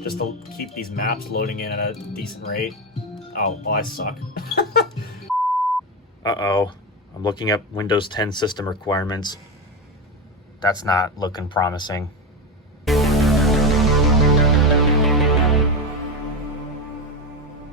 just to keep these maps loading in at a decent rate. Oh, well, I suck. Uh-oh. I'm looking up Windows 10 system requirements. That's not looking promising.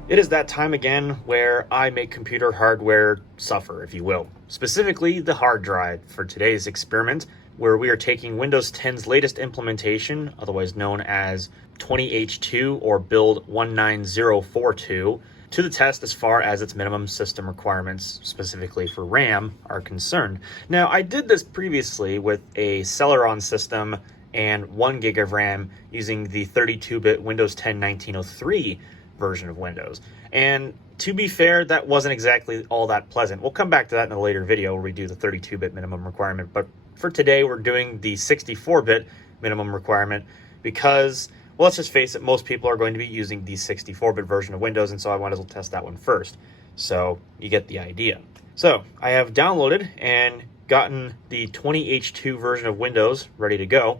It is that time again where I make computer hardware suffer, if you will. Specifically, the hard drive for today's experiment, where we are taking Windows 10's latest implementation, otherwise known as 20H2 or build 19042, to the test as far as its minimum system requirements, specifically for RAM, are concerned. Now, I did this previously with a Celeron system and 1 gig of RAM using the 32-bit Windows 10 1903 version of Windows. And to be fair, that wasn't exactly all that pleasant. We'll come back to that in a later video where we do the 32-bit minimum requirement. But for today, we're doing the 64-bit minimum requirement because, well, let's just face it, most people are going to be using the 64-bit version of Windows, and so I might as well test that one first. So you get the idea. So I have downloaded and gotten the 20H2 version of Windows ready to go.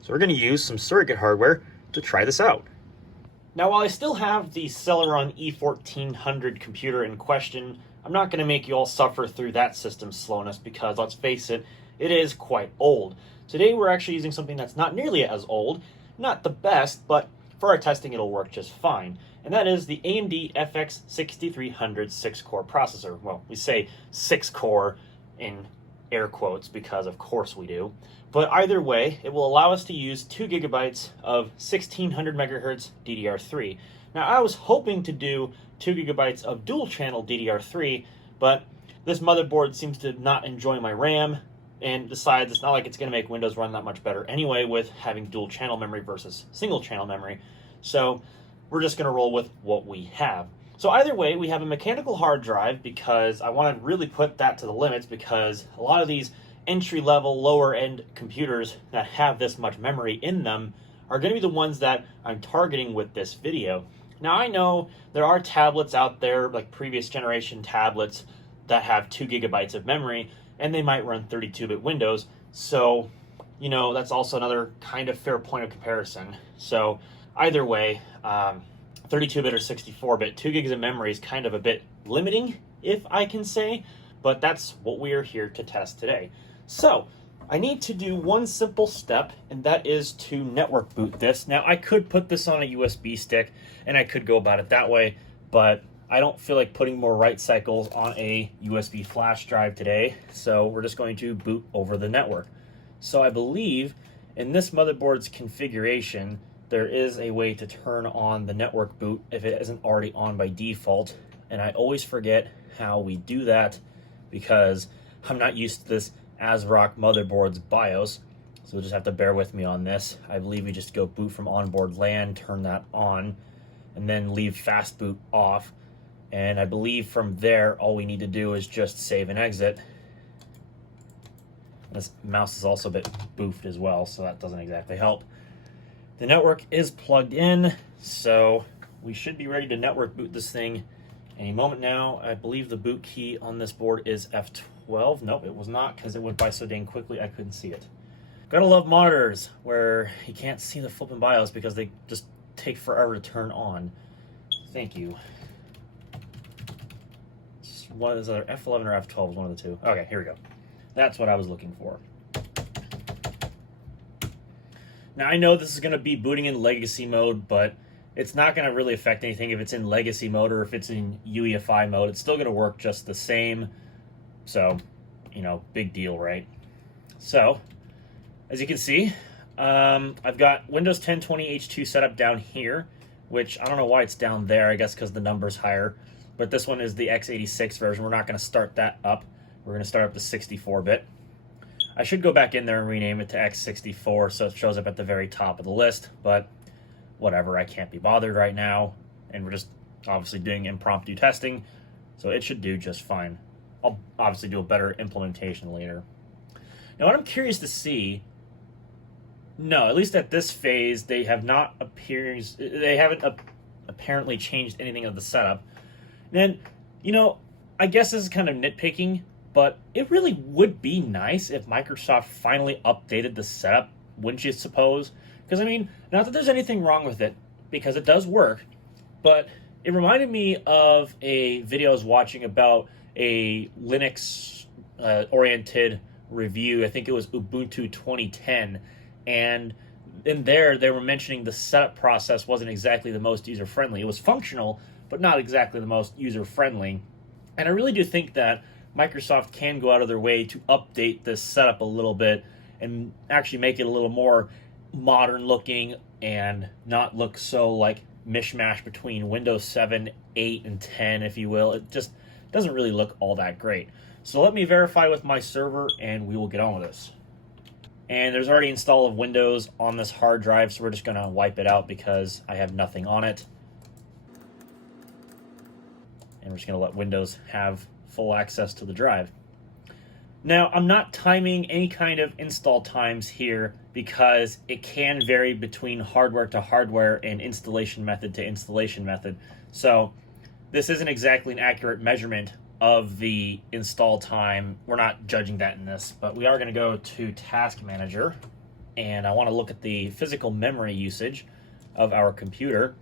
So we're going to use some surrogate hardware to try this out. Now, while I still have the Celeron E1400 computer in question, I'm not going to make you all suffer through that system's slowness because, let's face it, it is quite old. Today we're actually using something that's not nearly as old, not the best, but for our testing it'll work just fine. And that is the AMD FX 6300 6-core processor. Well, we say 6-core in air quotes because of course we do. But either way, it will allow us to use 2 gigabytes of 1600 megahertz DDR3. Now, I was hoping to do 2 gigabytes of dual channel DDR3, but this motherboard seems to not enjoy my RAM, and besides, it's not like it's going to make Windows run that much better anyway with having dual channel memory versus single channel memory. So we're just going to roll with what we have. So either way, we have a mechanical hard drive because I want to really put that to the limits because a lot of these entry-level, lower-end computers that have this much memory in them are going to be the ones that I'm targeting with this video. Now, I know there are tablets out there, like previous generation tablets, that have 2 gigabytes of memory, and they might run 32-bit Windows, so, you know, that's also another kind of fair point of comparison. So, either way, 32-bit or 64-bit, 2 gigs of memory is kind of a bit limiting, if I can say, but that's what we are here to test today. So, I need to do one simple step, and that is to network boot this. Now, I could put this on a USB stick, and I could go about it that way, but I don't feel like putting more write cycles on a USB flash drive today, so we're just going to boot over the network. So I believe in this motherboard's configuration, there is a way to turn on the network boot if it isn't already on by default, and I always forget how we do that because I'm not used to this ASRock motherboard's BIOS, so you'll just have to bear with me on this. I believe we just go boot from onboard LAN, turn that on, and then leave fast boot off. And I believe from there, all we need to do is just save and exit. This mouse is also a bit boofed as well, so that doesn't exactly help. The network is plugged in, so we should be ready to network boot this thing any moment now. I believe the boot key on this board is F12. Nope, it was not because it went by so dang quickly I couldn't see it. Gotta love monitors where you can't see the flipping BIOS because they just take forever to turn on. Thank you. What is either F11 or F12 is one of the two. Okay, here we go. That's what I was looking for. Now, I know this is going to be booting in legacy mode, but it's not going to really affect anything if it's in legacy mode or if it's in UEFI mode. It's still going to work just the same. So, you know, big deal, right? So, as you can see, I've got Windows 10 20H2 set up down here, which I don't know why it's down there. I guess because the number's higher. But this one is the x86 version. We're not going to start that up. We're going to start up the 64-bit. I should go back in there and rename it to x64 so it shows up at the very top of the list, but whatever, I can't be bothered right now, and we're just obviously doing impromptu testing, so it should do just fine. I'll obviously do a better implementation later. Now, what I'm curious to see, no, at least at this phase, they haven't apparently changed anything of the setup. And, you know, I guess this is kind of nitpicking, but it really would be nice if Microsoft finally updated the setup, wouldn't you suppose? Because, I mean, not that there's anything wrong with it, because it does work, but it reminded me of a video I was watching about a Linux oriented review. I think it was Ubuntu 2010, and in there they were mentioning the setup process wasn't exactly the most user friendly. It was functional, but not exactly the most user friendly. And I really do think that Microsoft can go out of their way to update this setup a little bit and actually make it a little more modern looking and not look so like mishmash between Windows 7, 8, and 10, if you will. It just doesn't really look all that great. So let me verify with my server and we will get on with this. And there's already install of Windows on this hard drive, so we're just going to wipe it out because I have nothing on it. And we're just going to let Windows have full access to the drive. Now, I'm not timing any kind of install times here because it can vary between hardware to hardware and installation method to installation method. So this isn't exactly an accurate measurement of the install time. We're not judging that in this, but we are going to go to Task Manager, and I want to look at the physical memory usage of our computer.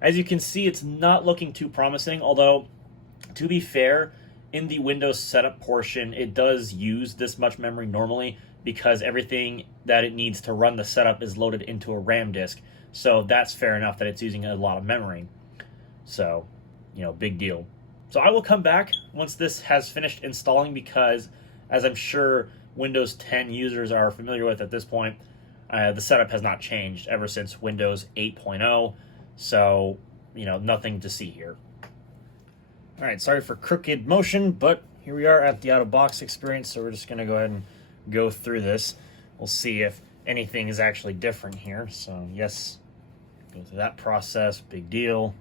As you can see, it's not looking too promising, although, to be fair, in the Windows setup portion, it does use this much memory normally because everything that it needs to run the setup is loaded into a RAM disk. So that's fair enough that it's using a lot of memory. So, big deal. So I will come back once this has finished installing because, as I'm sure Windows 10 users are familiar with at this point, the setup has not changed ever since Windows 8.0. So, nothing to see here. All right, sorry for crooked motion, but here we are at the out-of-box experience, so we're just going to go ahead and go through this. We'll see if anything is actually different here. So, yes, go through that process, big deal.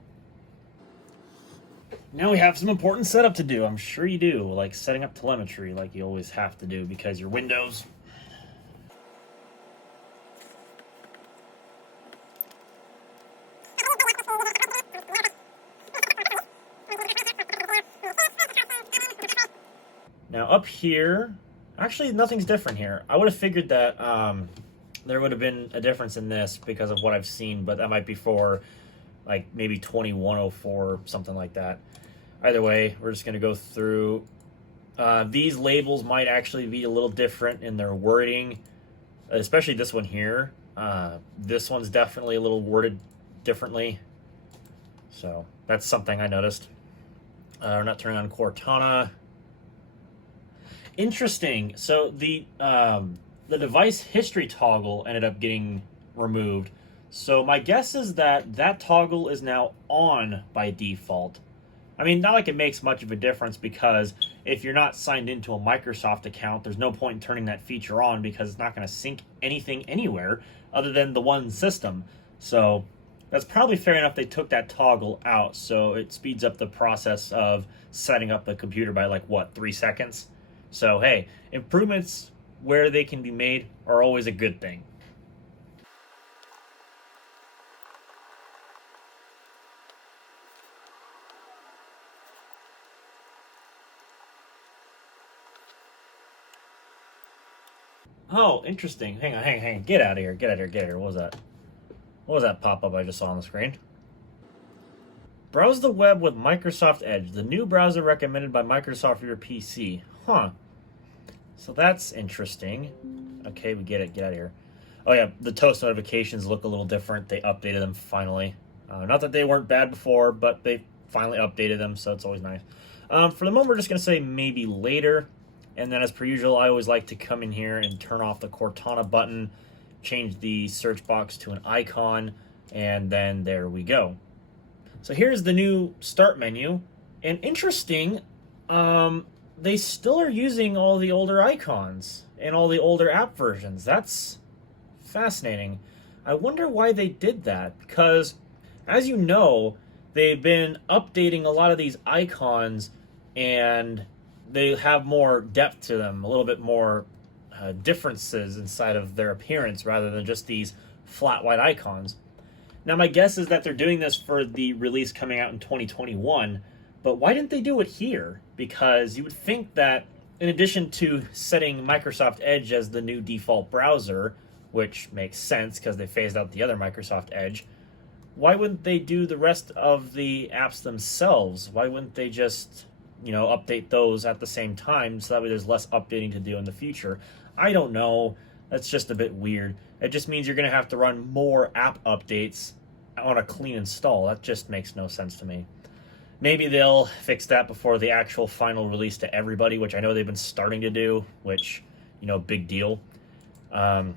Now we have some important setup to do. I'm sure you do, like setting up telemetry like you always have to do because your Windows. Now up here, actually nothing's different here. I would have figured that there would have been a difference in this because of what I've seen, but that might be for like maybe 2104, something like that. Either way, we're just going to go through. These labels might actually be a little different in their wording, especially this one here. This one's definitely a little worded differently. So that's something I noticed. We're not turning on Cortana. Interesting. So the device history toggle ended up getting removed. So my guess is that that toggle is now on by default. I mean, not like it makes much of a difference because if you're not signed into a Microsoft account, there's no point in turning that feature on because it's not going to sync anything anywhere other than the one system. So that's probably fair enough they took that toggle out, so it speeds up the process of setting up the computer by 3 seconds. So hey, improvements where they can be made are always a good thing. Oh, interesting. Hang on. Get out of here. What was that? What was that pop-up I just saw on the screen? Browse the web with Microsoft Edge, the new browser recommended by Microsoft for your PC. Huh. So that's interesting. Okay, we get it. Get out of here. Oh yeah, the toast notifications look a little different. They updated them finally. Not that they weren't bad before, but they finally updated them, so it's always nice. For the moment, we're just going to say maybe later. And then as per usual, I always like to come in here and turn off the Cortana button, change the search box to an icon, and then there we go. So here's the new start menu. And interesting, they still are using all the older icons and all the older app versions. That's fascinating. I wonder why they did that, because as you know, they've been updating a lot of these icons and they have more depth to them, a little bit more differences inside of their appearance rather than just these flat white icons. Now my guess is that they're doing this for the release coming out in 2021, but why didn't they do it here? Because you would think that in addition to setting Microsoft Edge as the new default browser, which makes sense because they phased out the other Microsoft Edge, why wouldn't they do the rest of the apps themselves? Why wouldn't they just, update those at the same time so that way there's less updating to do in the future? I don't know. That's just a bit weird. It just means you're going to have to run more app updates on a clean install. That just makes no sense to me. Maybe they'll fix that before the actual final release to everybody, which I know they've been starting to do, which, big deal. And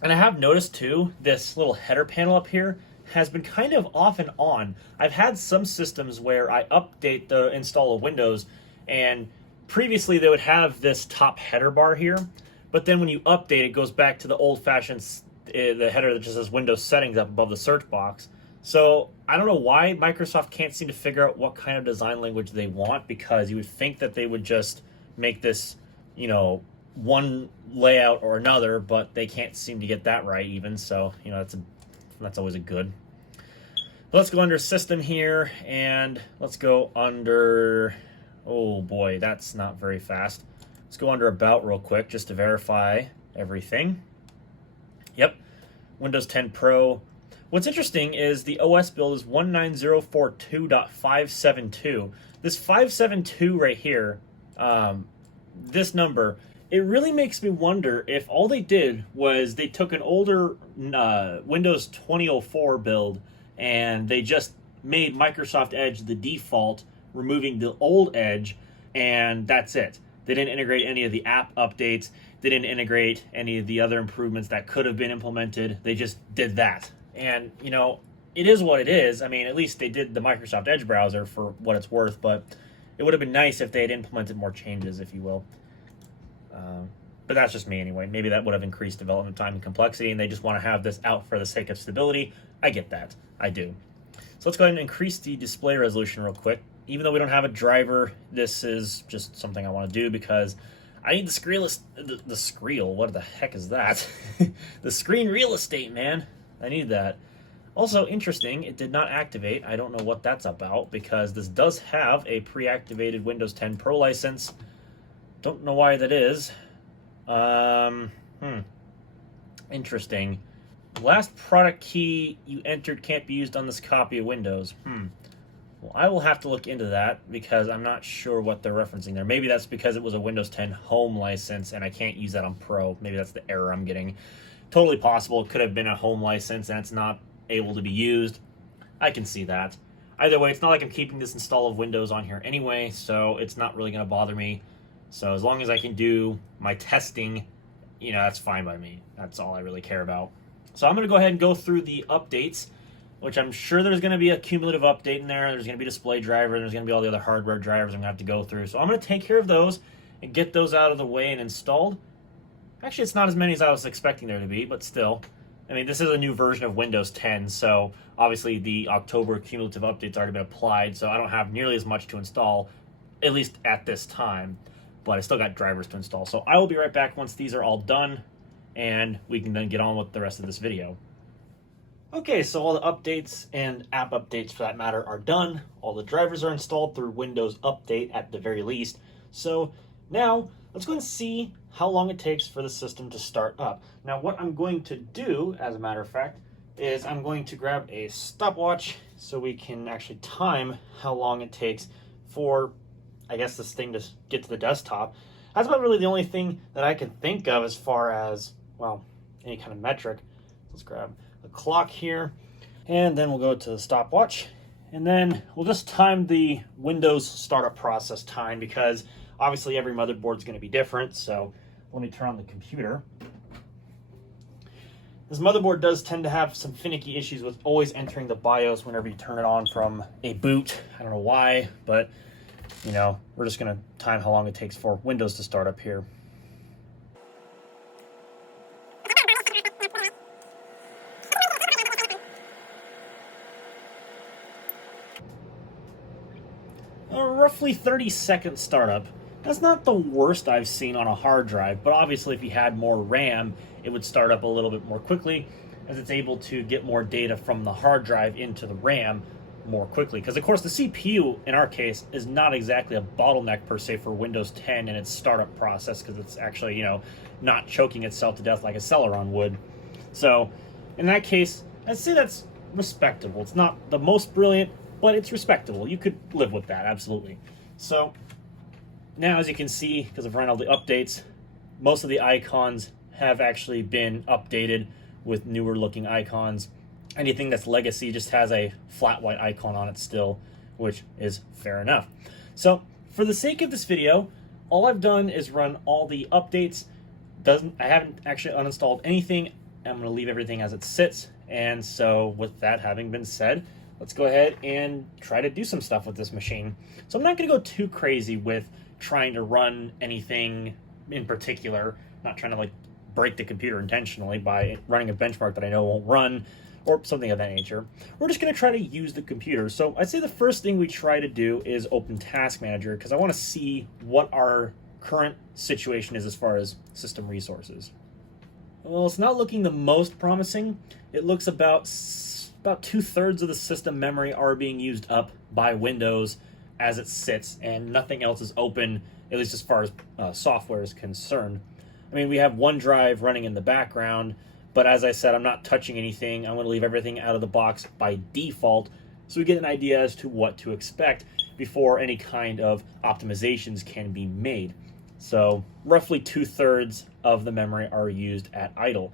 I have noticed, too, this little header panel up here has been kind of off and on. I've had some systems where I update the install of Windows, and previously they would have this top header bar here, but then when you update, it goes back to the old-fashioned, the header that just says Windows settings up above the search box. So I don't know why Microsoft can't seem to figure out what kind of design language they want, because you would think that they would just make this, one layout or another, but they can't seem to get that right even. So, that's always a good. But let's go under System here, and let's go under, oh boy, that's not very fast. Let's go under About real quick just to verify everything. Yep, Windows 10 Pro. What's interesting is the OS build is 19042.572. This 572 right here, this number, it really makes me wonder if all they did was they took an older Windows 2004 build and they just made Microsoft Edge the default, removing the old Edge, and that's it. They didn't integrate any of the app updates. They didn't integrate any of the other improvements that could have been implemented. They just did that. And, it is what it is. I mean, at least they did the Microsoft Edge browser for what it's worth, but it would have been nice if they had implemented more changes, if you will. But that's just me anyway. Maybe that would have increased development time and complexity, and they just want to have this out for the sake of stability. I get that. I do. So let's go ahead and increase the display resolution real quick. Even though we don't have a driver, this is just something I want to do because I need the screen. The screen. What the heck is that? The screen real estate, man. I need that. Also, interesting, it did not activate. I don't know what that's about because this does have a pre-activated Windows 10 Pro license. Don't know why that is. Interesting. Last product key you entered can't be used on this copy of Windows. Well, I will have to look into that because I'm not sure what they're referencing there. Maybe that's because it was a Windows 10 Home license and I can't use that on Pro. Maybe that's the error I'm getting. Totally possible. It could have been a Home license and it's not able to be used. I can see that. Either way, it's not like I'm keeping this install of Windows on here anyway, so it's not really going to bother me. So as long as I can do my testing, that's fine by me. That's all I really care about. So I'm going to go ahead and go through the updates, which I'm sure there's going to be a cumulative update in there. There's going to be a display driver, and there's going to be all the other hardware drivers I'm going to have to go through. So I'm going to take care of those and get those out of the way and installed. Actually, it's not as many as I was expecting there to be, but still. I mean, this is a new version of Windows 10, so obviously the October cumulative update's already been applied, so I don't have nearly as much to install, at least at this time. But I still got drivers to install. So I will be right back once these are all done, and we can then get on with the rest of this video. Okay, so all the updates and app updates for that matter are done. All the drivers are installed through Windows Update at the very least. So now let's go and see how long it takes for the system to start up. Now what I'm going to do, as a matter of fact, is I'm going to grab a stopwatch so we can actually time how long it takes for, I guess, this thing to get to the desktop. That's about really the only thing that I can think of as far as, well, any kind of metric. Let's grab the clock here, and then we'll go to the stopwatch, and then we'll just time the Windows startup process time because obviously every motherboard is going to be different. So let me turn on the computer. This motherboard does tend to have some finicky issues with always entering the BIOS whenever you turn it on from a boot. I don't know why, but we're just going to time how long it takes for Windows to start up here. Roughly 30-second startup. That's not the worst I've seen on a hard drive, but obviously if you had more RAM, it would start up a little bit more quickly as it's able to get more data from the hard drive into the RAM more quickly. Because of course the CPU, in our case, is not exactly a bottleneck per se for Windows 10 and its startup process because it's actually, not choking itself to death like a Celeron would. So in that case, I'd say that's respectable. It's not the most brilliant, but it's respectable. You could live with that, absolutely. So now, as you can see, because I've run all the updates, most of the icons have actually been updated with newer looking icons. Anything that's legacy just has a flat white icon on it still, which is fair enough. So for the sake of this video, all I've done is run all the updates. I haven't actually uninstalled anything. I'm going to leave everything as it sits. And so with that having been said, let's go ahead and try to do some stuff with this machine. So I'm not going to go too crazy with trying to run anything in particular, not trying to like break the computer intentionally by running a benchmark that I know won't run or something of that nature. We're just going to try to use the computer. So I'd say the first thing we try to do is open Task Manager, because I want to see what our current situation is as far as system resources. Well, it's not looking the most promising. It looks about 2/3 of the system memory are being used up by Windows as it sits, and nothing else is open, at least as far as software is concerned. I mean, we have OneDrive running in the background, but as I said, I'm not touching anything. I'm going to leave everything out of the box by default, so we get an idea as to what to expect before any kind of optimizations can be made. So roughly 2/3 of the memory are used at idle.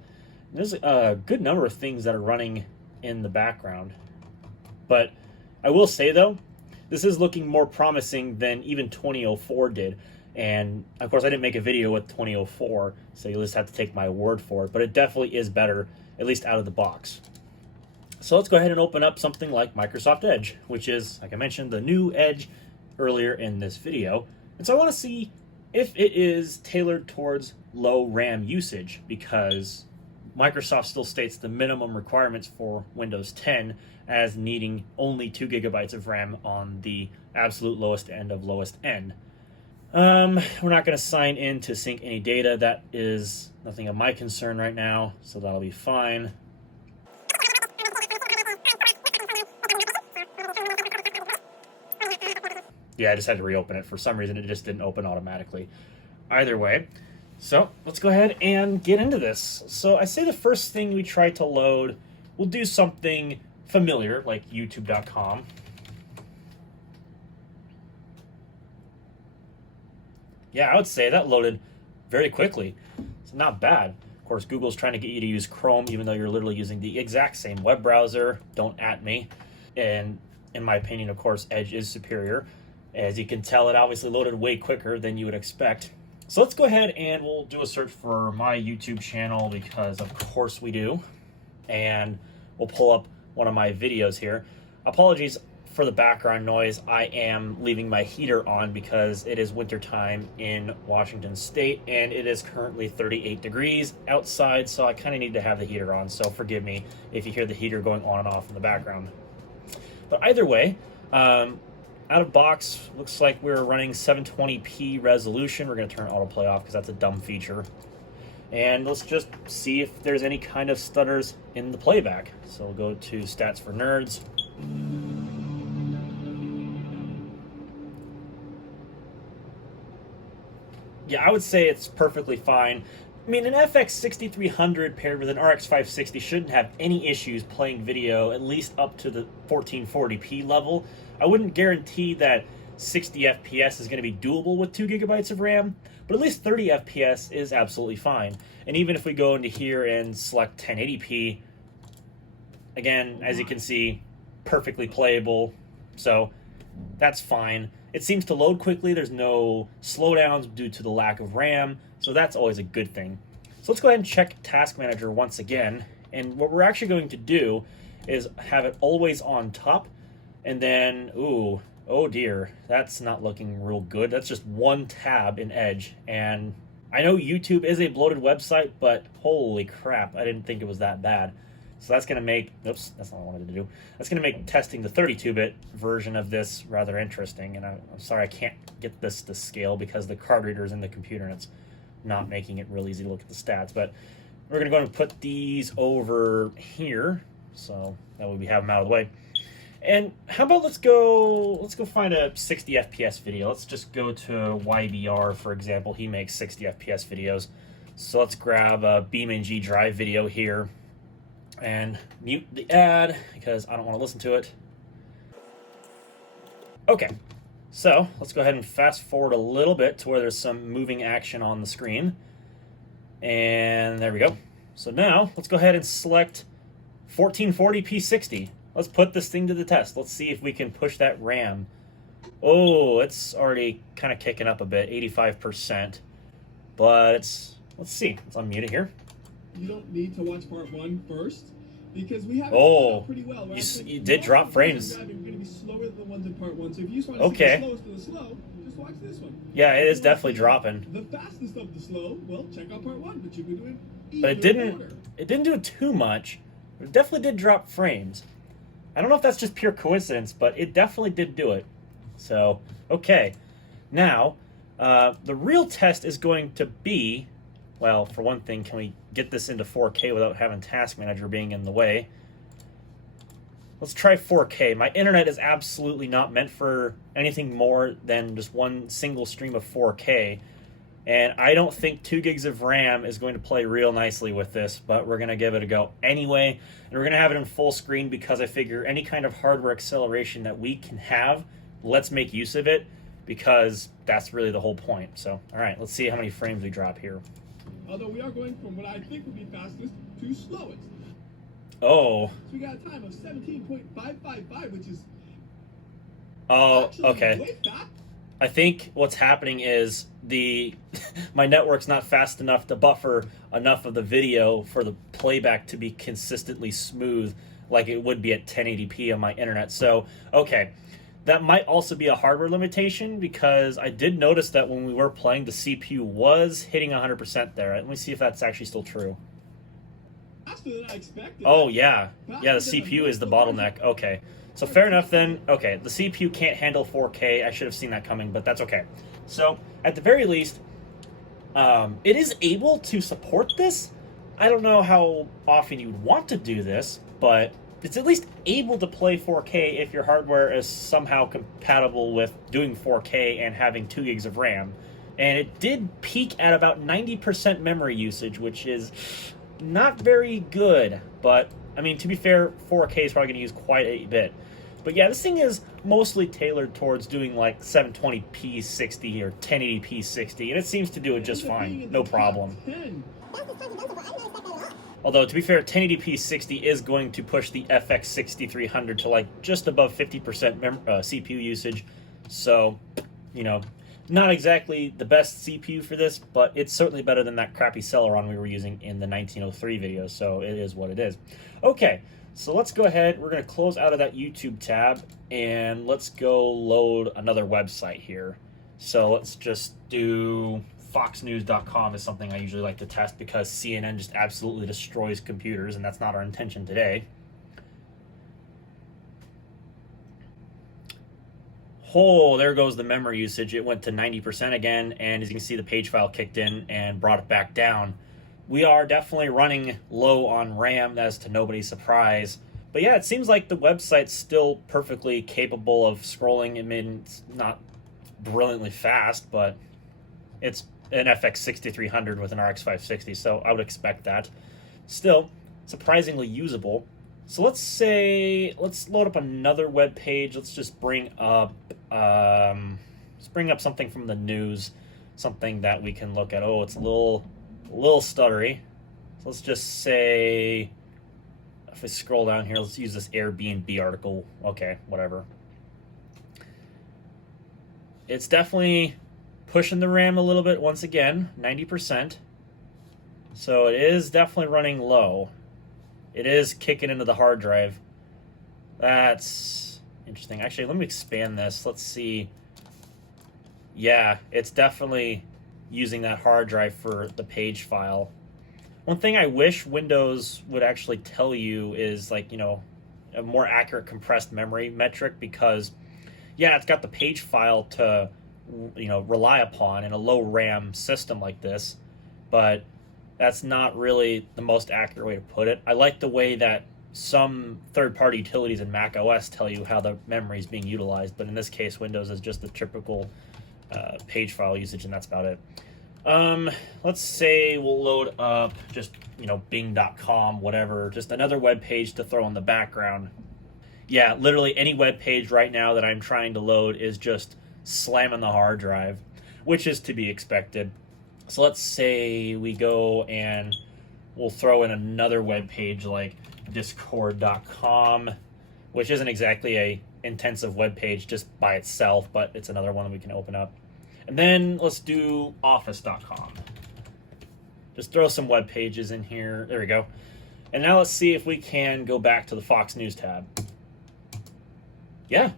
And there's a good number of things that are running in the background. But I will say, though, this is looking more promising than even 2004 did. And of course, I didn't make a video with 2004, so you'll just have to take my word for it. But it definitely is better, at least out of the box. So let's go ahead and open up something like Microsoft Edge, which is, like I mentioned, the new Edge earlier in this video. And so I want to see if it is tailored towards low RAM usage, because Microsoft still states the minimum requirements for Windows 10 as needing only 2 GB of RAM on the absolute lowest end of lowest end. We're not going to sign in to sync any data. That is nothing of my concern right now, so that'll be fine. Yeah, I just had to reopen it. For some reason, it just didn't open automatically. Either way, so let's go ahead and get into this. So I say the first thing we try to load, we'll do something familiar like youtube.com. Yeah, I would say that loaded very quickly. It's not bad. Of course, Google's trying to get you to use Chrome, even though you're literally using the exact same web browser. Don't at me. And in my opinion, of course, Edge is superior. As you can tell, it obviously loaded way quicker than you would expect. So let's go ahead and we'll do a search for my YouTube channel, because of course we do. And we'll pull up one of my videos here. Apologies for the background noise. I am leaving my heater on because it is wintertime in Washington State, and it is currently 38 degrees outside, so I kind of need to have the heater on. So forgive me if you hear the heater going on and off in the background. But either way, out of box, looks like we're running 720p resolution. We're going to turn autoplay off because that's a dumb feature. And let's just see if there's any kind of stutters in the playback. So we'll go to Stats for Nerds. Yeah, I would say it's perfectly fine. I mean, an FX 6300 paired with an RX 560 shouldn't have any issues playing video, at least up to the 1440p level. I wouldn't guarantee that 60 FPS is going to be doable with 2 GB of RAM, but at least 30 FPS is absolutely fine. And even if we go into here and select 1080p, again, as you can see, perfectly playable, so that's fine. It seems to load quickly. There's no slowdowns due to the lack of RAM, so that's always a good thing. So let's go ahead and check Task Manager once again, and what we're actually going to do is have it always on top, and then, ooh, oh dear, that's not looking real good. That's just one tab in Edge, and I know YouTube is a bloated website, but holy crap, I didn't think it was that bad. So that's going to make, oops, that's not what I wanted to do. That's going to make testing the 32-bit version of this rather interesting, and I'm sorry I can't get this to scale because the card reader is in the computer and it's not making it real easy to look at the stats. But we're going to go and put these over here, so that way we have them out of the way. And how about let's go find a 60 FPS video. Let's just go to YBR, for example. He makes 60 FPS videos. So let's grab a BeamNG Drive video here. and mute the ad because I don't want to listen to it. Okay, so let's go ahead and fast forward a little bit to where there's some moving action on the screen. And there we go. So now let's go ahead and select 1440p60. Let's put this thing to the test. Let's see if we can push that RAM. Oh, it's already kind of kicking up a bit, 85%. But let's see. Let's unmute it here. You don't need to watch part 1 first because we have it pretty well. You did drop frames. You're going to be slower than the ones in part 1. So if you just want to see the slowest of the slow, just watch this one. Yeah, it is definitely dropping. The fastest of the slow, well, check out part 1, but you can do it. But it didn't do it too much. It definitely did drop frames. I don't know if that's just pure coincidence, but it definitely did do it. So, okay. Now, the real test is going to be, well, for one thing, can we get this into 4K without having Task Manager being in the way? Let's try 4K. My internet is absolutely not meant for anything more than just one single stream of 4K. And I don't think 2 gigs of RAM is going to play real nicely with this, but we're going to give it a go anyway. And we're going to have it in full screen because I figure any kind of hardware acceleration that we can have, let's make use of it, because that's really the whole point. So, all right, let's see how many frames we drop here. Although we are going from what I think would be fastest to slowest. Oh. So we got a time of 17.555, which is okay. Way fast. I think what's happening is my network's not fast enough to buffer enough of the video for the playback to be consistently smooth like it would be at 1080p on my internet. So, okay, that might also be a hardware limitation because I did notice that when we were playing, the CPU was hitting 100% there. Let me see if that's actually still true. Faster than I expected. Oh, yeah. Yeah, the CPU is the bottleneck. Okay. So fair enough then. Okay, the CPU can't handle 4K. I should have seen that coming, but that's okay. So at the very least, it is able to support this. I don't know how often you'd want to do this, but it's at least able to play 4K if your hardware is somehow compatible with doing 4K and having 2 gigs of RAM. And it did peak at about 90% memory usage, which is not very good, but I mean, to be fair, 4K is probably going to use quite a bit. But yeah, this thing is mostly tailored towards doing like 720p 60 or 1080p 60, and it seems to do it just fine, no problem. Although, to be fair, 1080p 60 is going to push the FX 6300 to like just above 50% CPU usage, so, you know, not exactly the best CPU for this, but it's certainly better than that crappy Celeron we were using in the 1903 video, so it is what it is. Okay, so let's go ahead. We're going to close out of that YouTube tab, and let's go load another website here. So let's just do foxnews.com is something I usually like to test because CNN just absolutely destroys computers, and that's not our intention today. Oh, there goes the memory usage. It went to 90% again, and as you can see, the page file kicked in and brought it back down. We are definitely running low on RAM, that's to nobody's surprise. But yeah, it seems like the website's still perfectly capable of scrolling. I mean, it's not brilliantly fast, but it's an FX 6300 with an RX 560, so I would expect that. Still, surprisingly usable. So let's load up another web page. Let's just bring up something from the news, something that we can look at. Oh, it's a little stuttery. So let's just say, if I scroll down here, let's use this Airbnb article. Okay, whatever. It's definitely pushing the RAM a little bit once again, 90%. So it is definitely running low. It is kicking into the hard drive. That's interesting. Actually, let me expand this. Let's see. Yeah, it's definitely using that hard drive for the page file. One thing I wish Windows would actually tell you is, like, you know, a more accurate compressed memory metric, because, yeah, it's got the page file to, you know, rely upon in a low RAM system like this, but that's not really the most accurate way to put it. I like the way that some third-party utilities in Mac OS tell you how the memory is being utilized, but in this case, Windows is just the typical page file usage, and that's about it. Let's say we'll load up just, bing.com, whatever, just another web page to throw in the background. Yeah, literally any web page right now that I'm trying to load is just slamming the hard drive, which is to be expected. So let's say we go and we'll throw in another web page like discord.com, which isn't exactly a intensive web page just by itself, but it's another one that we can open up. And then let's do office.com. Just throw some web pages in here. There we go. And now let's see if we can go back to the Fox News tab. Yeah.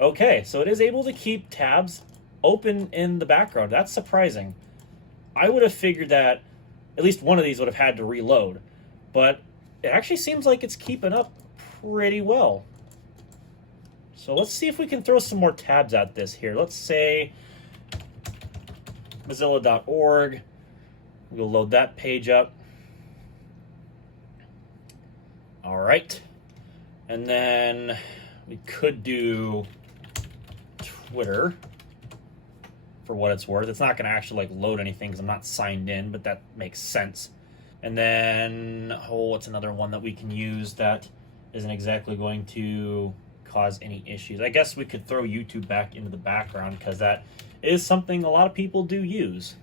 Okay, so it is able to keep tabs open in the background. That's surprising. I would have figured that at least one of these would have had to reload, but it actually seems like it's keeping up pretty well. So let's see if we can throw some more tabs at this here. Let's say Mozilla.org. We'll load that page up. All right. And then we could do Twitter for what it's worth. It's not going to actually load anything because I'm not signed in, but that makes sense. And then, what's another one that we can use that isn't exactly going to cause any issues? I guess we could throw YouTube back into the background because that is something a lot of people do use.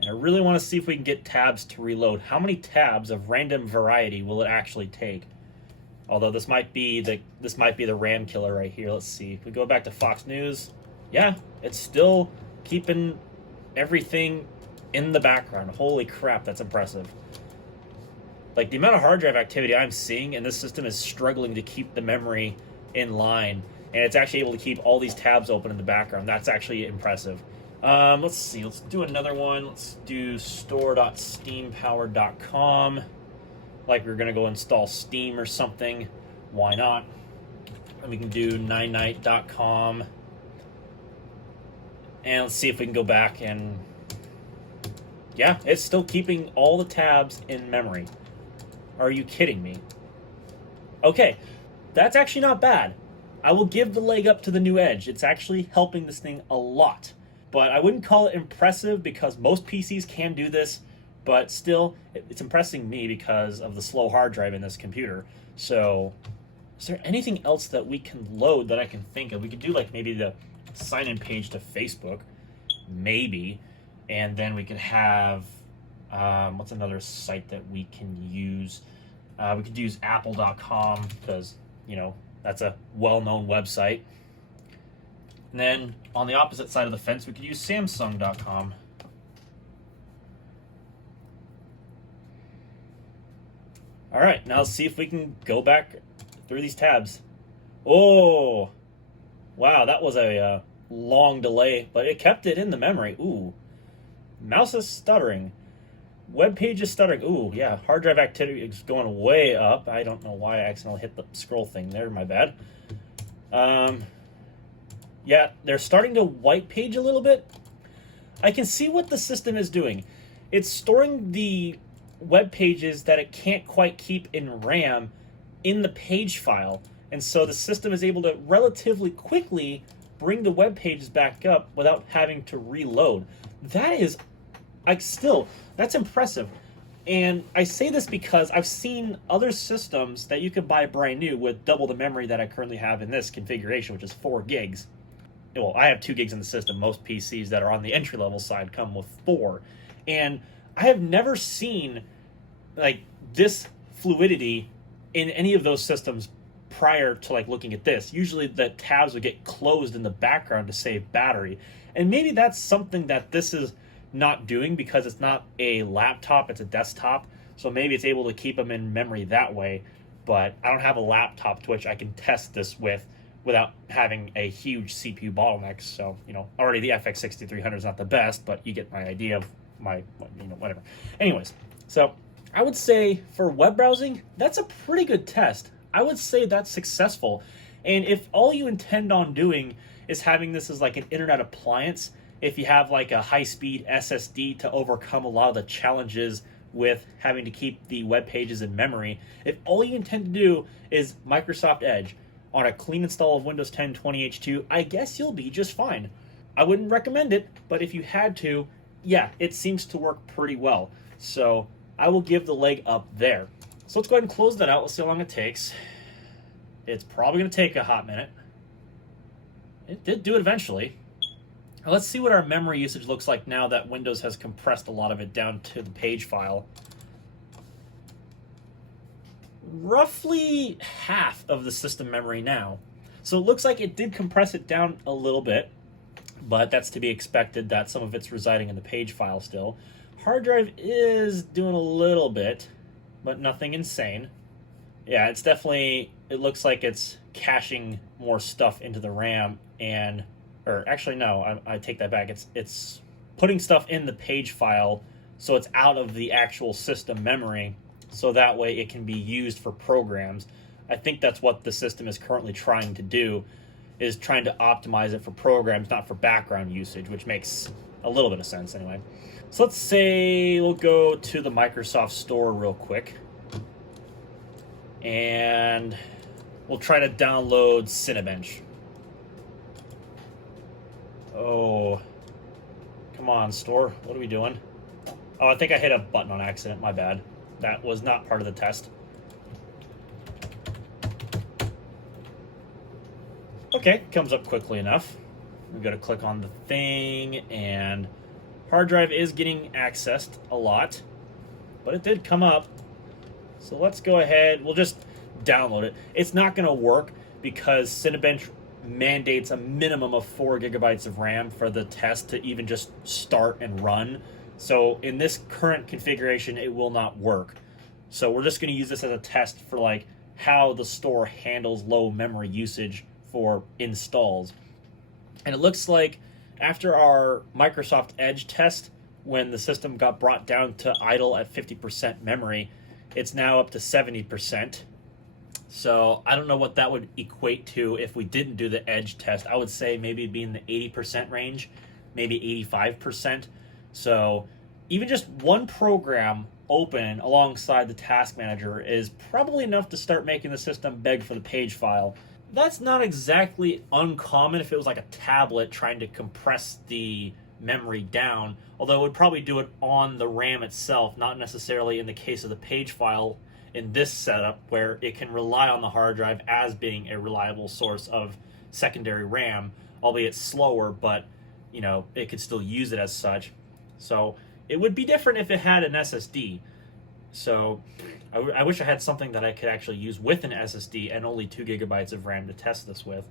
And I really want to see if we can get tabs to reload. How many tabs of random variety will it actually take? Although this might be the RAM killer right here. Let's see. If we go back to Fox News, yeah, it's still keeping everything in the background. Holy crap, that's impressive. Like, the amount of hard drive activity I'm seeing, and this system is struggling to keep the memory in line, and it's actually able to keep all these tabs open in the background. That's actually impressive. Let's see. Let's do another one. Let's do store.steampowered.com. Like we're going to go install Steam or something. Why not? And we can do ninenight.com. And let's see if we can go back and... yeah, it's still keeping all the tabs in memory. Are you kidding me? Okay, that's actually not bad. I will give the leg up to the new Edge. It's actually helping this thing a lot. But I wouldn't call it impressive because most PCs can do this. But still, it's impressing me because of the slow hard drive in this computer. So, is there anything else that we can load that I can think of? We could do like maybe the sign-in page to Facebook, maybe. And then we could have, what's another site that we can use? We could use apple.com because, that's a well-known website. And then on the opposite side of the fence, we could use samsung.com. All right, now let's see if we can go back through these tabs. Oh, wow, that was a long delay, but it kept it in the memory. Ooh, mouse is stuttering. Web page is stuttering. Ooh, yeah, hard drive activity is going way up. I don't know why I accidentally hit the scroll thing there. My bad. Yeah, they're starting to white page a little bit. I can see what the system is doing. It's storing the web pages that it can't quite keep in RAM in the page file. And so the system is able to relatively quickly bring the web pages back up without having to reload. That is, that's impressive. And I say this because I've seen other systems that you could buy brand new with double the memory that I currently have in this configuration, which is 4 gigs. Well, I have 2 gigs in the system. Most PCs that are on the entry-level side come with 4. And I have never seen this fluidity in any of those systems prior to looking at this. Usually the tabs would get closed in the background to save battery. And maybe that's something that this is not doing because it's not a laptop, it's a desktop. So maybe it's able to keep them in memory that way. But I don't have a laptop to which I can test this with without having a huge CPU bottleneck. So, already the FX6300 is not the best, but you get my idea of whatever. Anyways, so I would say for web browsing, that's a pretty good test. I would say that's successful. And if all you intend on doing is having this as an internet appliance, if you have a high-speed SSD to overcome a lot of the challenges with having to keep the web pages in memory, if all you intend to do is Microsoft Edge on a clean install of Windows 10 20H2, I guess you'll be just fine. I wouldn't recommend it, but if you had to, yeah, it seems to work pretty well. So I will give the leg up there. So let's go ahead and close that out. Let's see how long it takes. It's probably going to take a hot minute. It did do it eventually. Now let's see what our memory usage looks like now that Windows has compressed a lot of it down to the page file. Roughly half of the system memory now. So it looks like it did compress it down a little bit, but that's to be expected that some of it's residing in the page file still. Hard drive is doing a little bit, but nothing insane. Yeah, it's definitely, it looks like it's caching more stuff into the RAM and, or actually no, I take that back. It's putting stuff in the page file so it's out of the actual system memory, so that way it can be used for programs. I think that's what the system is currently trying to do, is trying to optimize it for programs, not for background usage, which makes a little bit of sense anyway. So let's say we'll go to the Microsoft Store real quick, and we'll try to download Cinebench. Oh, come on, Store. What are we doing? Oh, I think I hit a button on accident. My bad. That was not part of the test. Okay, comes up quickly enough. We've got to click on the thing, and hard drive is getting accessed a lot, but it did come up. So let's go ahead. We'll just download it. It's not going to work because Cinebench mandates a minimum of 4 gigabytes of RAM for the test to even just start and run. So in this current configuration, it will not work. So we're just going to use this as a test for like how the store handles low memory usage for installs. And it looks like after our Microsoft Edge test, when the system got brought down to idle at 50% memory, it's now up to 70%. So I don't know what that would equate to if we didn't do the Edge test. I would say maybe it'd be in the 80% range, maybe 85%. So even just one program open alongside the task manager is probably enough to start making the system beg for the page file. That's not exactly uncommon if it was like a tablet trying to compress the memory down, although it would probably do it on the RAM itself, not necessarily in the case of the page file in this setup where it can rely on the hard drive as being a reliable source of secondary RAM, albeit slower, but you know, it could still use it as such. So it would be different if it had an SSD. So I wish I had something that I could actually use with an SSD and only 2 gigabytes of RAM to test this with,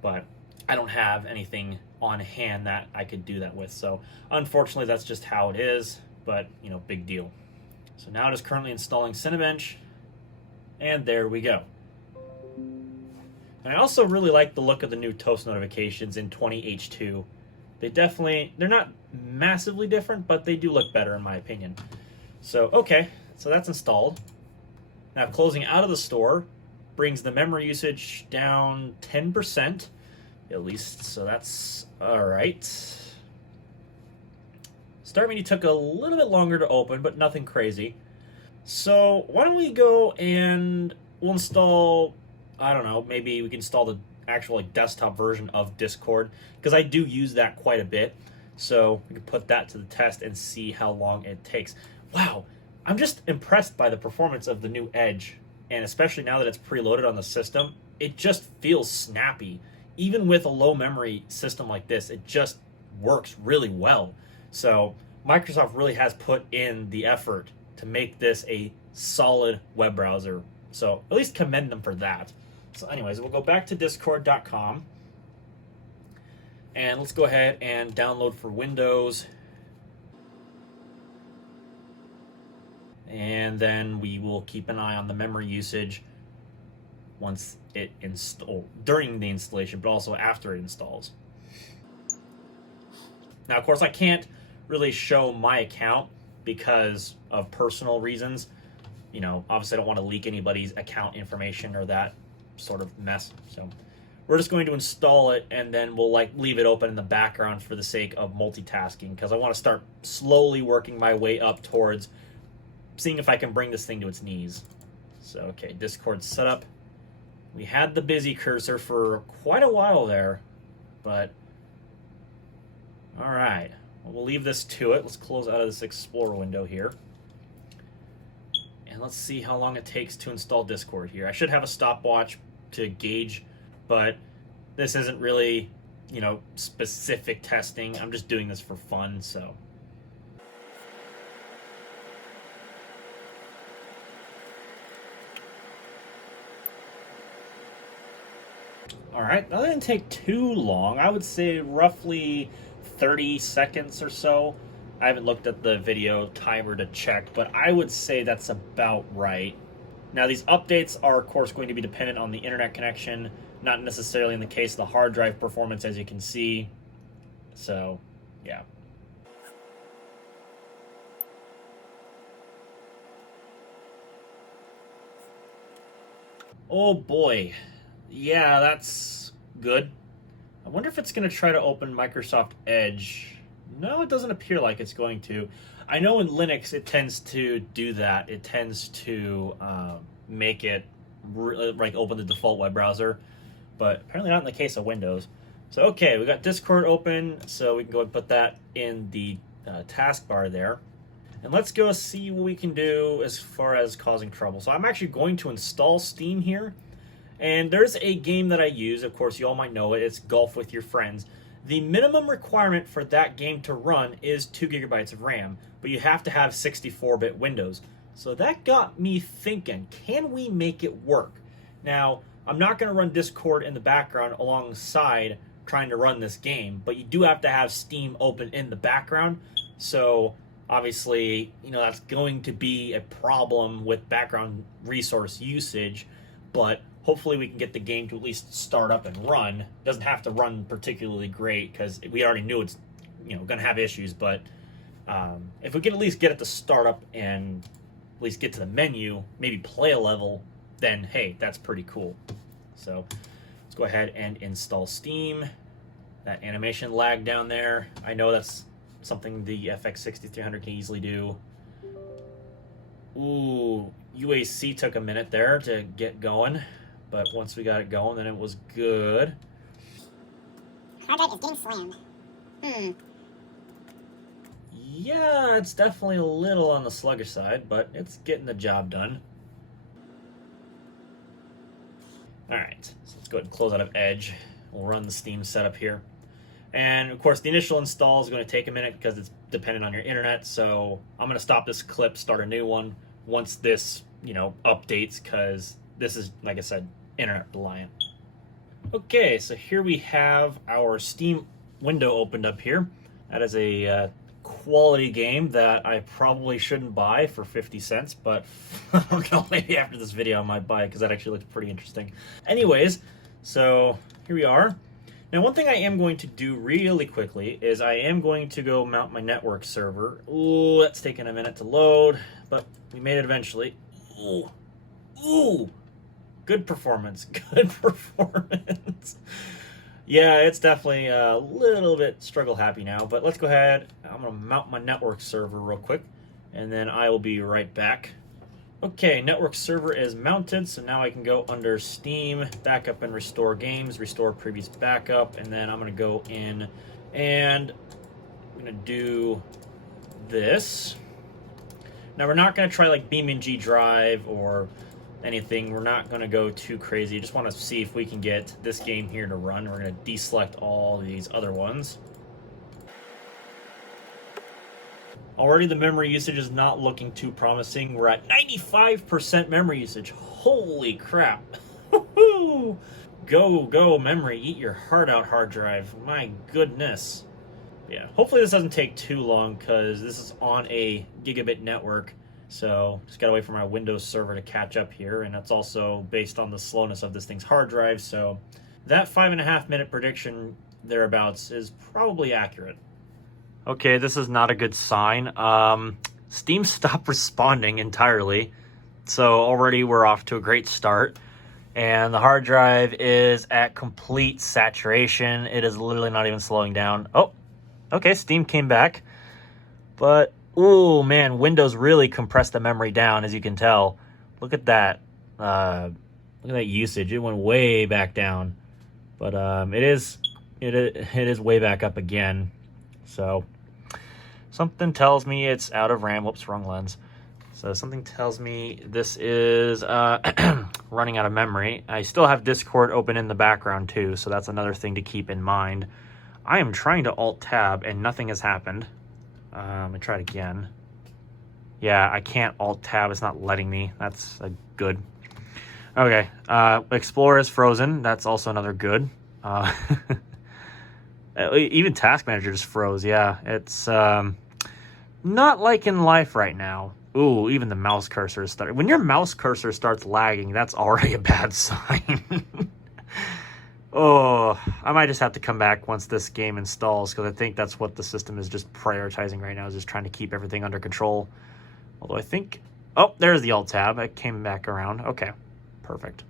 but I don't have anything on hand that I could do that with. So unfortunately, that's just how it is, but you know, big deal. So now it is currently installing Cinebench, and there we go. And I also really like the look of the new toast notifications in 20H2. They're not massively different, but they do look better in my opinion. So, okay, so that's installed. Now closing out of the store brings the memory usage down 10%, at least, so that's all right. Start menu took a little bit longer to open, but nothing crazy. So why don't we go and we'll install, I don't know, maybe we can install the actual like desktop version of Discord, because I do use that quite a bit. So we can put that to the test and see how long it takes. Wow, I'm just impressed by the performance of the new Edge, and especially now that it's preloaded on the system, it just feels snappy. Even with a low memory system like this, it just works really well. So Microsoft really has put in the effort to make this a solid web browser. So at least commend them for that. So anyways, we'll go back to discord.com. And let's go ahead and download for Windows. And then we will keep an eye on the memory usage once it during the installation, but also after it installs. Now, of course, I can't really show my account because of personal reasons. You know, obviously I don't want to leak anybody's account information or that sort of mess. So we're just going to install it, and then we'll like leave it open in the background for the sake of multitasking, because I want to start slowly working my way up towards seeing if I can bring this thing to its knees. So, okay, Discord set up. We had the busy cursor for quite a while there, but All right, well, we'll leave this to it. Let's close out of this Explorer window here. And let's see how long it takes to install Discord here. I should have a stopwatch to gauge, but this isn't really, you know, specific testing. I'm just doing this for fun, so. All right, that didn't take too long. I would say roughly 30 seconds or so. I haven't looked at the video timer to check, but I would say that's about right. Now, these updates are, of course, going to be dependent on the internet connection, not necessarily in the case of the hard drive performance, as you can see. So, yeah. Oh boy. Yeah, that's good. I wonder if it's going to try to open Microsoft Edge. No, it doesn't appear like it's going to. I know in Linux it tends to do that. It tends to make it like open the default web browser, but apparently not in the case of Windows. So okay, we got Discord open, so we can go and put that in the taskbar there. And let's go see what we can do as far as causing trouble. So I'm actually going to install Steam here. And there's a game that I use, of course you all might know it, it's Golf with Your Friends. The minimum requirement for that game to run is 2 gigabytes of RAM, but you have to have 64-bit Windows. So that got me thinking, can we make it work? Now, I'm not going to run Discord in the background alongside trying to run this game, but you do have to have Steam open in the background. So obviously, you know, that's going to be a problem with background resource usage, but hopefully we can get the game to at least start up and run. It doesn't have to run particularly great because we already knew it's, you know, going to have issues, but if we can at least get it to start up and at least get to the menu, maybe play a level, then hey, that's pretty cool. So let's go ahead and install Steam. That animation lag down there, I know that's something the FX6300 can easily do. Ooh, UAC took a minute there to get going, but once we got it going, then it was good. Hard drive is getting slammed. Yeah, it's definitely a little on the sluggish side, but it's getting the job done. Alright, so let's go ahead and close out of Edge. We'll run the Steam setup here. And of course, the initial install is going to take a minute because it's dependent on your internet, so I'm going to stop this clip, start a new one once this, you know, updates, because this is, like I said, internet reliant. Okay, so here we have our Steam window opened up here. That is a quality game that I probably shouldn't buy for 50 cents, but maybe after this video I might buy it because that actually looks pretty interesting. Anyways, so here we are. Now, one thing I am going to do really quickly is I am going to go mount my network server. Ooh, that's taking a minute to load, but we made it eventually. Ooh, good performance, good performance. Yeah, it's definitely a little bit struggle happy now, but let's go ahead. I'm gonna mount my network server real quick, and then I will be right back. Okay, network server is mounted, so now I can go under Steam, backup and restore games, restore previous backup, and then I'm going to go in and I'm going to do this. Now, we're not going to try like BeamNG Drive or anything. We're not going to go too crazy. I just want to see if we can get this game here to run. We're going to deselect all these other ones. Already the memory usage is not looking too promising. We're at 95% memory usage. Holy crap. Go, memory. Eat your heart out, hard drive. My goodness. Yeah, hopefully this doesn't take too long because this is on a gigabit network. So just gotta wait for my Windows server to catch up here. And that's also based on the slowness of this thing's hard drive. So that 5.5 minute prediction thereabouts is probably accurate. Okay, this is not a good sign. Steam stopped responding entirely, so already we're off to a great start. And the hard drive is at complete saturation. It is literally not even slowing down. Oh, okay, Steam came back. But, ooh, man, Windows really compressed the memory down, as you can tell. Look at that. Look at that usage. It went way back down. But it is way back up again. So something tells me it's out of RAM. Whoops, wrong lens. So something tells me this is running out of memory. I still have Discord open in the background too, so that's another thing to keep in mind. I am trying to Alt-Tab and nothing has happened. Let me try it again. Yeah, I can't Alt-Tab. It's not letting me. That's a good. Okay. Explorer is frozen. That's also another good. Even Task Manager just froze. Yeah, it's not like in life right now. Ooh, even the mouse cursor is starting. When your mouse cursor starts lagging, that's already a bad sign. Oh, I might just have to come back once this game installs, because I think that's what the system is just prioritizing right now, is just trying to keep everything under control. Although I think... Oh, there's the Alt-Tab. It came back around. Okay, perfect.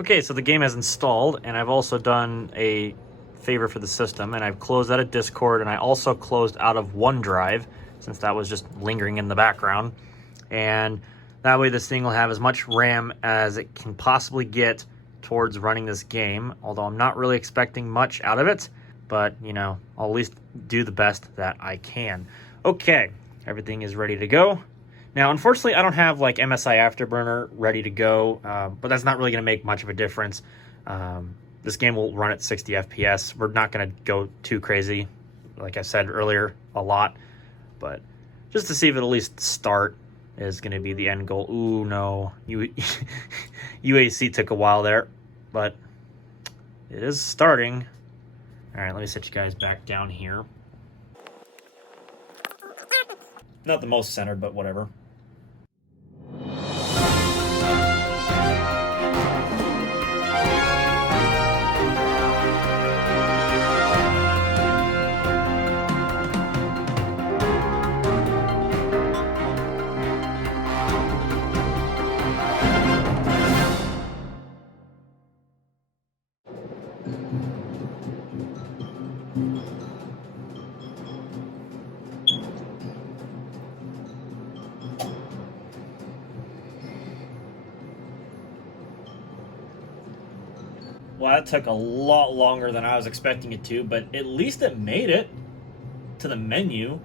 Okay, so the game has installed, and I've also done a favor for the system, and I've closed out of Discord, and I also closed out of OneDrive, since that was just lingering in the background. And that way this thing will have as much RAM as it can possibly get towards running this game, although I'm not really expecting much out of it, but, you know, I'll at least do the best that I can. Okay, everything is ready to go. Now, unfortunately, I don't have, like, MSI Afterburner ready to go, but that's not really going to make much of a difference. This game will run at 60 FPS. We're not going to go too crazy, like I said earlier, a lot, but just to see if it'll at least start is going to be the end goal. Ooh, no. UAC took a while there, but it is starting. All right, let me set you guys back down here. Not the most centered, but whatever. Well, that took a lot longer than I was expecting it to, but at least it made it to the menu.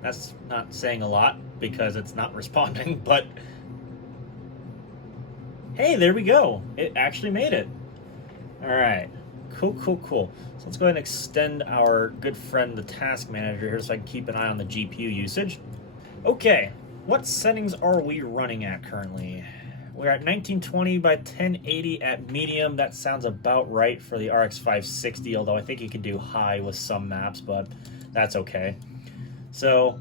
That's not saying a lot because it's not responding, but hey, there we go. It actually made it. All right, cool. So let's go ahead and extend our good friend, the Task Manager here, so I can keep an eye on the GPU usage. Okay, what settings are we running at currently? We're at 1920 by 1080 at medium. That sounds about right for the RX 560, although I think you can do high with some maps, but that's okay. So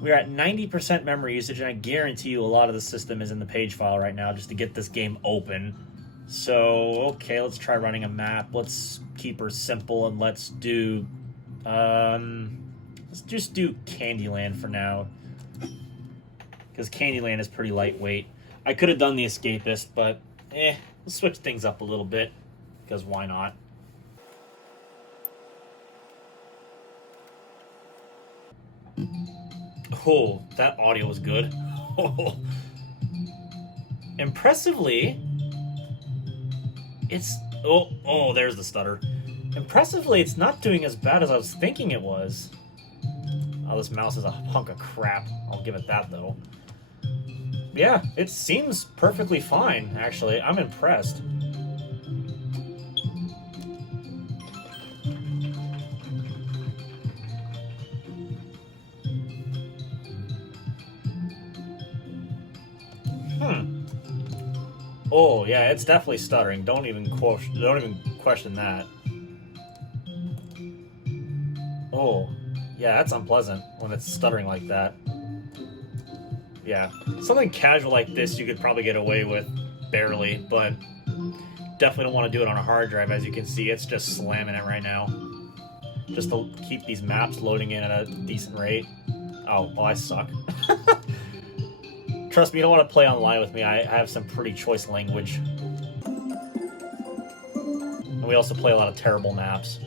we're at 90% memory usage, and I guarantee you a lot of the system is in the page file right now just to get this game open. So, okay, let's try running a map. Let's keep her simple, and let's do... let's just do CANDYLAND for now, because CANDYLAND is pretty lightweight. I could have done the Escapist, but let's switch things up a little bit, because why not? Oh, that audio was good. Impressively, it's... Oh, there's the stutter. Impressively, it's not doing as bad as I was thinking it was. Oh, this mouse is a hunk of crap. I'll give it that, though. Yeah, it seems perfectly fine, actually. I'm impressed. Oh, yeah, it's definitely stuttering. Don't even question that. Oh, yeah, that's unpleasant when it's stuttering like that. Yeah, something casual like this you could probably get away with barely, but definitely don't want to do it on a hard drive. As you can see, it's just slamming it right now, just to keep these maps loading in at a decent rate. Oh, well, I suck. Trust me, you don't want to play online with me. I have some pretty choice language. And we also play a lot of terrible maps.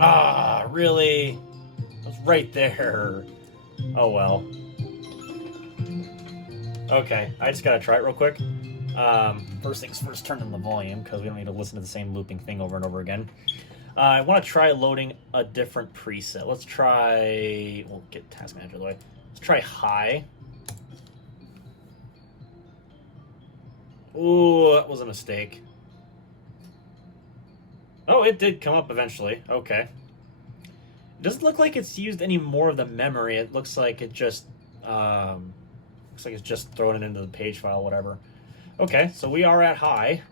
Ah, really? It was right there. Oh, well. Okay, I just gotta try it real quick. First things first, turn on the volume because we don't need to listen to the same looping thing over and over again. I want to try loading a different preset. Let's try, we'll get Task Manager out of the way. Let's try high. Ooh, that was a mistake. Oh, it did come up eventually. Okay. It doesn't look like it's used any more of the memory. It looks like it just it's just throwing it into the page file, whatever. Okay, so we are at high.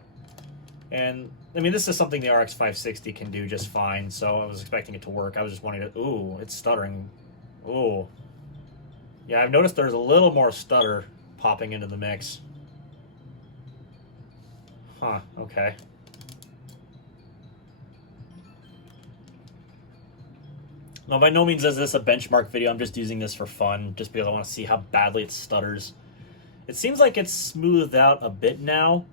And I mean, this is something the RX 560 can do just fine, so I was expecting it to work. I was just wanting to, ooh, it's stuttering. Ooh. Yeah, I've noticed there's a little more stutter popping into the mix. Huh, okay. No, by no means is this a benchmark video. I'm just using this for fun, just because I want to see how badly it stutters. It seems like it's smoothed out a bit now.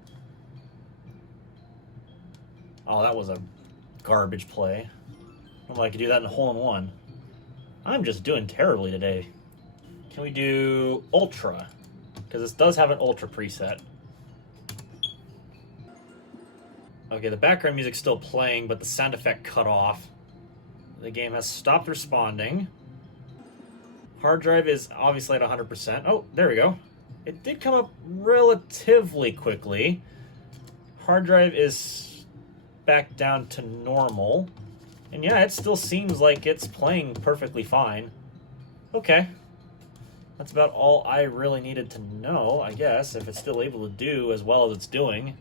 Oh, that was a garbage play. I'm like, I could do that in a hole-in-one. I'm just doing terribly today. Can we do Ultra? Because this does have an Ultra preset. Okay, the background music's still playing, but the sound effect cut off. The game has stopped responding. Hard drive is obviously at 100%. Oh, there we go. It did come up relatively quickly. Hard drive is back down to normal. And yeah, it still seems like it's playing perfectly fine. Okay. That's about all I really needed to know, I guess, if it's still able to do as well as it's doing.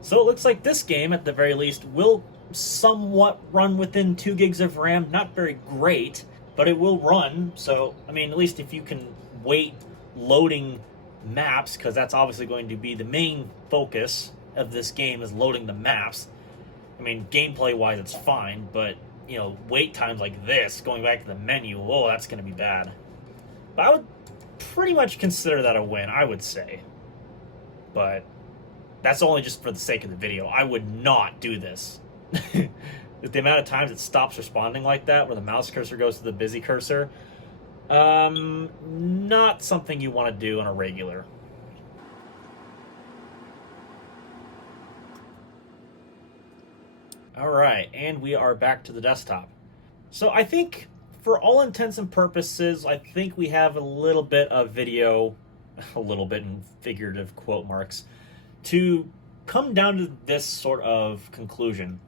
So it looks like this game, at the very least, will somewhat run within 2 gigs of RAM. Not very great, but it will run. So, I mean, at least if you can wait loading maps, because that's obviously going to be the main focus of this game, is loading the maps. I mean, gameplay-wise, it's fine, but, you know, wait times like this, going back to the menu, whoa, that's going to be bad. But I would pretty much consider that a win, I would say. But that's only just for the sake of the video. I would not do this. The amount of times it stops responding like that, where the mouse cursor goes to the busy cursor, not something you want to do on a regular. Alright, and we are back to the desktop. So I think, for all intents and purposes, I think we have a little bit of video, a little bit in figurative quote marks, to come down to this sort of conclusion.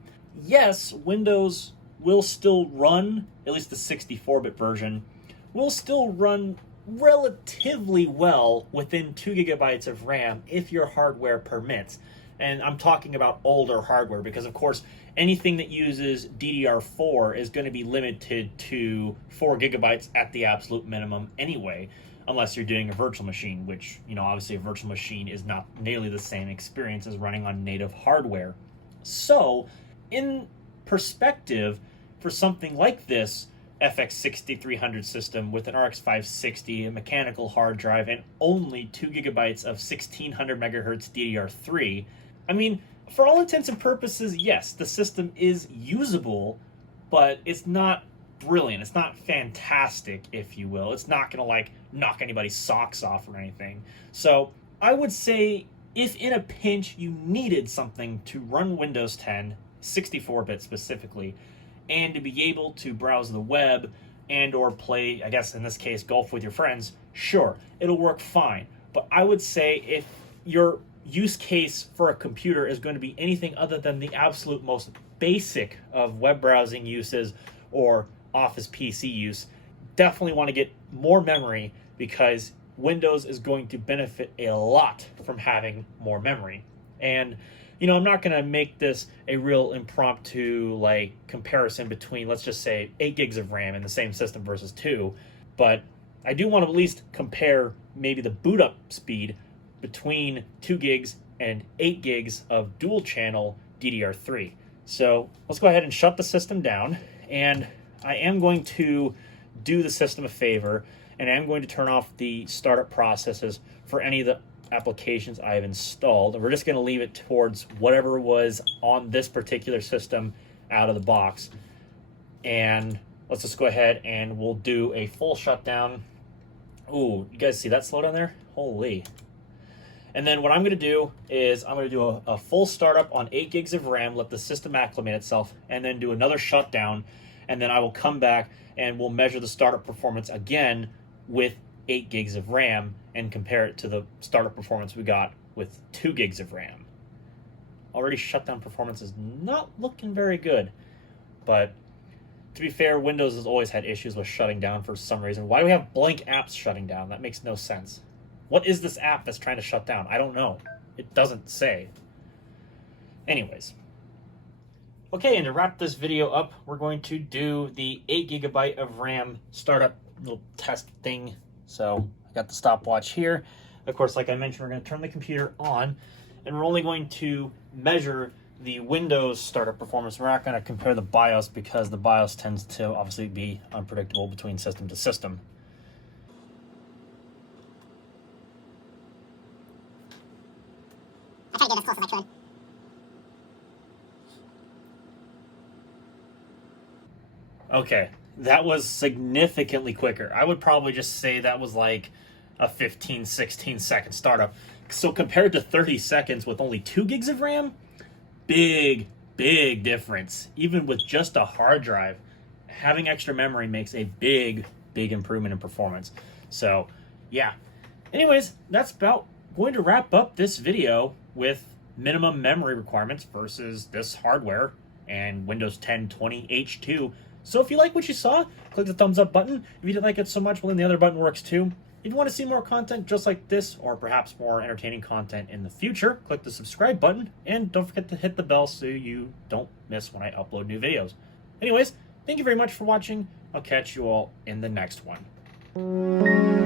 Yes, Windows will still run, at least the 64-bit version, will still run relatively well within 2 gigabytes of RAM if your hardware permits. And I'm talking about older hardware because, of course, anything that uses DDR4 is going to be limited to 4 gigabytes at the absolute minimum anyway, unless you're doing a virtual machine, which, you know, obviously a virtual machine is not nearly the same experience as running on native hardware. So, in perspective, for something like this FX 6300 system with an RX 560, a mechanical hard drive, and only 2 gigabytes of 1600 megahertz DDR3, I mean, for all intents and purposes, yes, the system is usable, but it's not brilliant. It's not fantastic, if you will. It's not going to, like, knock anybody's socks off or anything. So I would say if in a pinch you needed something to run Windows 10, 64-bit specifically, and to be able to browse the web and or play, I guess in this case, golf with your friends, sure, it'll work fine. But I would say if your use case for a computer is going to be anything other than the absolute most basic of web browsing uses or Office PC use, definitely want to get more memory because Windows is going to benefit a lot from having more memory. And, you know, I'm not going to make this a real impromptu, like, comparison between, let's just say, 8 gigs of RAM in the same system versus 2, but I do want to at least compare maybe the boot up speed between 2 gigs and 8 gigs of dual channel DDR3. So let's go ahead and shut the system down, and I am going to do the system a favor, and I am going to turn off the startup processes for any of the applications I've installed, and we're just going to leave it towards whatever was on this particular system out of the box. And let's just go ahead and we'll do a full shutdown. Ooh, you guys see that slowdown there? Holy. And then what I'm going to do is I'm going to do a full startup on 8 gigs of RAM, let the system acclimate itself, and then do another shutdown. And then I will come back and we'll measure the startup performance again with 8 gigs of RAM and compare it to the startup performance we got with 2 gigs of RAM. Already shutdown performance is not looking very good, but to be fair, Windows has always had issues with shutting down for some reason. Why do we have blank apps shutting down? That makes no sense. What is this app that's trying to shut down? I don't know. It doesn't say. Anyways. Okay, and to wrap this video up, we're going to do the 8 GB of RAM startup little test thing. So I got the stopwatch here. Of course, like I mentioned, we're going to turn the computer on, and we're only going to measure the Windows startup performance. We're not going to compare the BIOS because the BIOS tends to obviously be unpredictable between system to system. I tried to get as close as I could. Okay, that was significantly quicker. I would probably just say that was like a 15, 16 second startup. So compared to 30 seconds with only 2 gigs of RAM, big difference. Even with just a hard drive, having extra memory makes a big improvement in performance. So yeah. Anyways, that's about going to wrap up this video with minimum memory requirements versus this hardware and Windows 10 20H2. So if you like what you saw, click the thumbs up button. If you didn't like it so much, well, then the other button works too. If you want to see more content just like this, or perhaps more entertaining content in the future, click the subscribe button, and don't forget to hit the bell so you don't miss when I upload new videos. Anyways, thank you very much for watching. I'll catch you all in the next one.